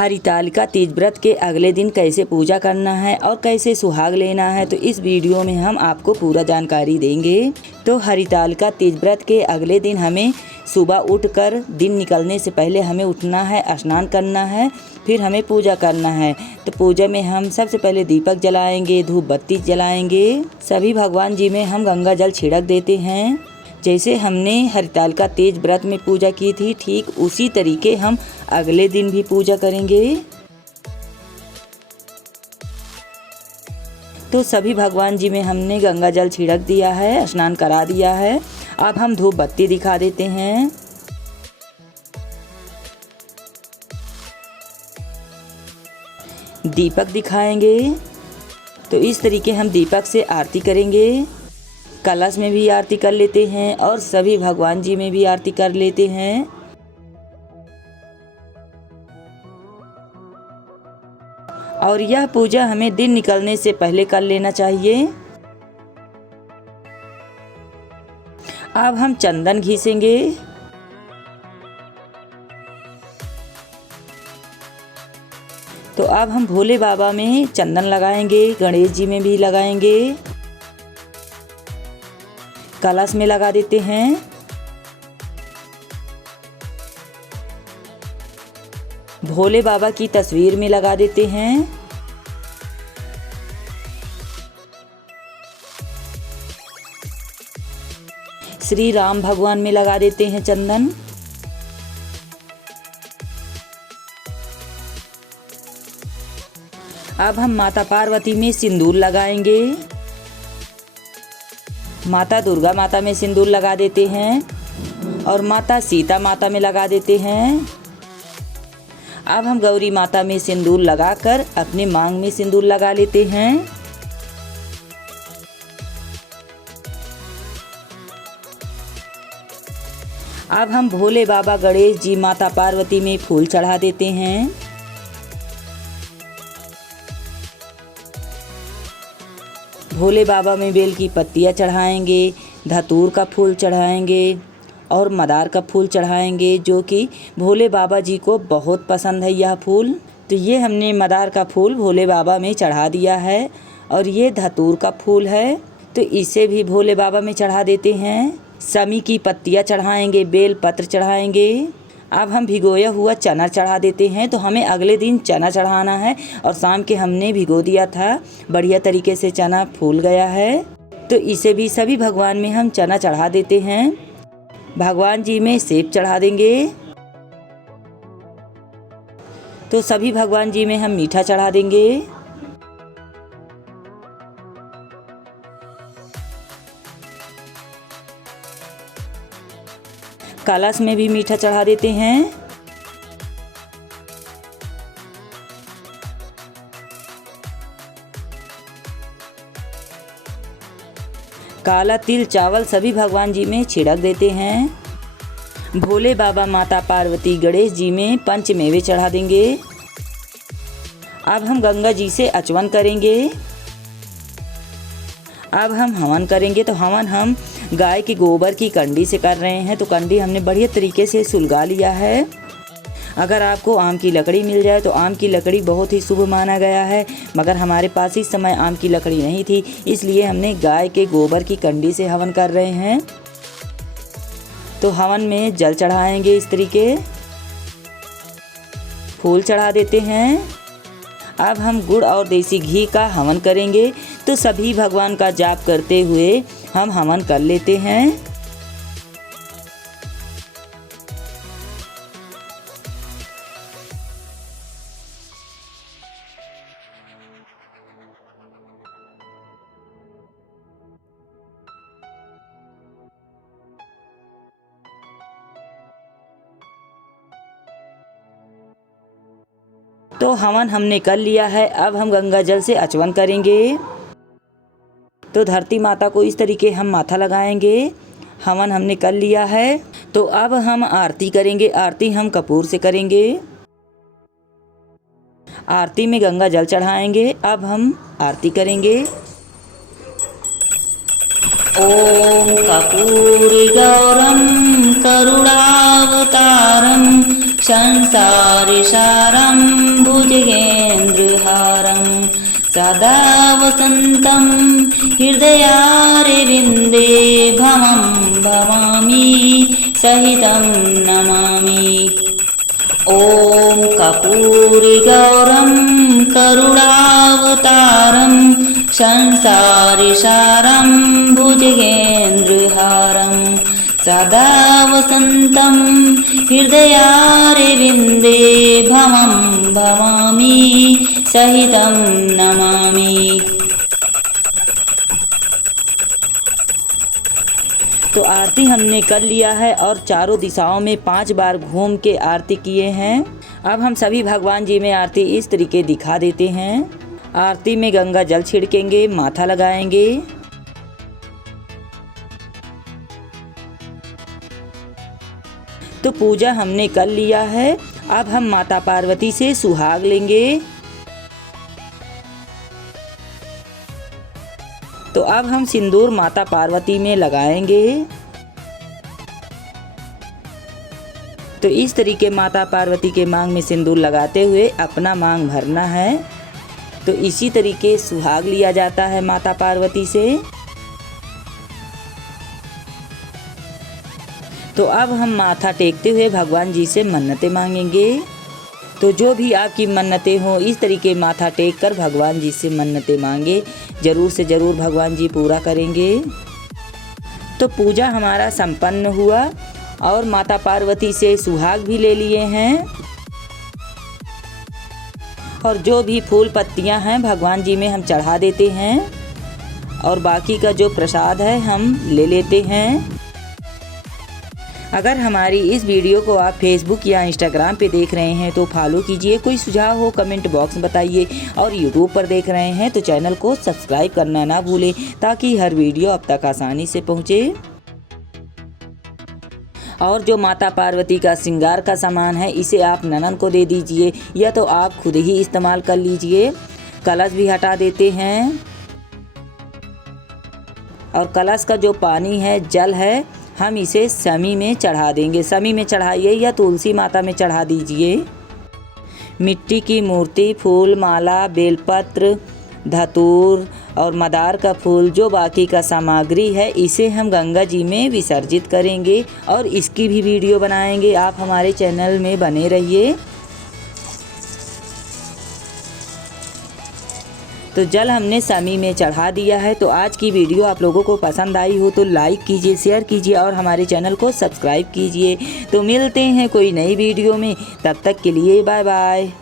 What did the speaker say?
हरितालिका तीज व्रत के अगले दिन कैसे पूजा करना है और कैसे सुहाग लेना है, तो इस वीडियो में हम आपको पूरा जानकारी देंगे। तो हरितालिका तीज व्रत के अगले दिन हमें सुबह उठकर दिन निकलने से पहले हमें उठना है, स्नान करना है, फिर हमें पूजा करना है। तो पूजा में हम सबसे पहले दीपक जलाएंगे, धूप बत्ती जलाएंगे। सभी भगवान जी में हम गंगा जल छिड़क देते हैं। जैसे हमने हरितालिका तीज व्रत में पूजा की थी, ठीक उसी तरीके हम अगले दिन भी पूजा करेंगे। तो सभी भगवान जी में हमने गंगा जल छिड़क दिया है, स्नान करा दिया है। अब हम धूप बत्ती दिखा देते हैं। दीपक दिखाएंगे। तो इस तरीके हम दीपक से आरती करेंगे। कलश में भी आरती कर लेते हैं और सभी भगवान जी में भी आरती कर लेते हैं। और यह पूजा हमें दिन निकलने से पहले कर लेना चाहिए। अब हम चंदन घिसेंगे। तो अब हम भोले बाबा में चंदन लगाएंगे, गणेश जी में भी लगाएंगे, कलश में लगा देते हैं। भोले बाबा की तस्वीर में लगा देते हैं। श्री राम भगवान में लगा देते हैं चंदन। अब हम माता पार्वती में सिंदूर लगाएंगे। माता दुर्गा माता में सिंदूर लगा देते हैं और माता सीता माता में लगा देते हैं। अब हम गौरी माता में सिंदूर लगाकर अपने मांग में सिंदूर लगा लेते हैं। अब हम भोले बाबा, गणेश जी, माता पार्वती में फूल चढ़ा देते हैं। भोले बाबा में बेल की पत्तियाँ चढ़ाएंगे, धतूर का फूल चढ़ाएंगे और मदार का फूल चढ़ाएंगे, जो कि भोले बाबा जी को बहुत पसंद है यह फूल। तो ये हमने मदार का फूल भोले बाबा में चढ़ा दिया है और ये धतूर का फूल है, तो इसे भी भोले बाबा में चढ़ा देते हैं। समी की पत्तियाँ चढ़ाएंगे, बेल पत्र चढ़ाएंगे। अब हम भिगोया हुआ चना चढ़ा देते हैं। तो हमें अगले दिन चना चढ़ाना है और शाम के हमने भिगो दिया था, बढ़िया तरीके से चना फूल गया है। तो इसे भी सभी भगवान में हम चना चढ़ा देते हैं। भगवान जी में सेब चढ़ा देंगे। तो सभी भगवान जी में हम मीठा चढ़ा देंगे। कलश में भी मीठा चढ़ा देते हैं। काला तिल, चावल सभी भगवान जी में छिड़क देते हैं। भोले बाबा, माता पार्वती, गणेश जी में पंच मेवे चढ़ा देंगे। अब हम गंगा जी से अचवन करेंगे। अब हम हवन करेंगे। तो हवन हम गाय के गोबर की कंडी से कर रहे हैं। तो कंडी हमने बढ़िया तरीके से सुलगा लिया है। अगर आपको आम की लकड़ी मिल जाए तो आम की लकड़ी बहुत ही शुभ माना गया है, मगर हमारे पास इस समय आम की लकड़ी नहीं थी, इसलिए हमने गाय के गोबर की कंडी से हवन कर रहे हैं। तो हवन में जल चढ़ाएंगे, इस तरीके फूल चढ़ा देते हैं। अब हम गुड़ और देसी घी का हवन करेंगे। तो सभी भगवान का जाप करते हुए हम हवन कर लेते हैं। तो हवन हमने कर लिया है। अब हम गंगा जल से अचवन करेंगे। तो धरती माता को इस तरीके हम माथा लगाएंगे। हवन हमने कर लिया है। तो अब हम आरती करेंगे। आरती हम कपूर से करेंगे। आरती में गंगा जल चढ़ाएंगे। अब हम आरती करेंगे। ओम कर्पूरगौरं करुणावतारं संसारसारं भुजगेन्द्रहारं सदा वसन्तं हृदयारविन्दे भवं भवामि सहितं नमामि। ॐ कर्पूरगौरं करुणावतारं संसारसारं भुजगेन्द्रहारं सदा वसन्तं हृदयारविन्दे भवं भवामि सहितं नमामि। तो आरती हमने कर लिया है और चारों दिशाओं में 5 बार घूम के आरती किए हैं। अब हम सभी भगवान जी में आरती इस तरीके दिखा देते हैं। आरती में गंगा जल छिड़केंगे, माथा लगाएंगे। तो पूजा हमने कर लिया है। अब हम माता पार्वती से सुहाग लेंगे। तो अब हम सिंदूर माता पार्वती में लगाएंगे। तो इस तरीके माता पार्वती के मांग में सिंदूर लगाते हुए अपना मांग भरना है। तो इसी तरीके सुहाग लिया जाता है माता पार्वती से। तो अब हम माथा टेकते हुए भगवान जी से मन्नतें मांगेंगे। तो जो भी आपकी मन्नतें हों इस तरीके माथा टेक कर भगवान जी से मन्नतें मांगे, ज़रूर से ज़रूर भगवान जी पूरा करेंगे। तो पूजा हमारा संपन्न हुआ और माता पार्वती से सुहाग भी ले लिए हैं। और जो भी फूल पत्तियां हैं भगवान जी में हम चढ़ा देते हैं और बाकी का जो प्रसाद है हम ले लेते हैं। अगर हमारी इस वीडियो को आप फेसबुक या इंस्टाग्राम पे देख रहे हैं तो फॉलो कीजिए। कोई सुझाव हो कमेंट बॉक्स में बताइए और यूट्यूब पर देख रहे हैं तो चैनल को सब्सक्राइब करना ना भूलें ताकि हर वीडियो अब तक आसानी से पहुँचे। और जो माता पार्वती का श्रृंगार का सामान है इसे आप ननद को दे दीजिए या तो आप खुद ही इस्तेमाल कर लीजिए। कलश भी हटा देते हैं और कलश का जो पानी है, जल है, हम इसे समी में चढ़ा देंगे। समी में चढ़ाइए या तुलसी माता में चढ़ा दीजिए। मिट्टी की मूर्ति, फूल माला, बेलपत्र, धतूर और मदार का फूल, जो बाकी का सामग्री है इसे हम गंगा जी में विसर्जित करेंगे और इसकी भी वीडियो बनाएंगे। आप हमारे चैनल में बने रहिए। तो जल हमने समी में चढ़ा दिया है। तो आज की वीडियो आप लोगों को पसंद आई हो तो लाइक कीजिए, शेयर कीजिए और हमारे चैनल को सब्सक्राइब कीजिए। तो मिलते हैं कोई नई वीडियो में, तब तक के लिए बाय बाय।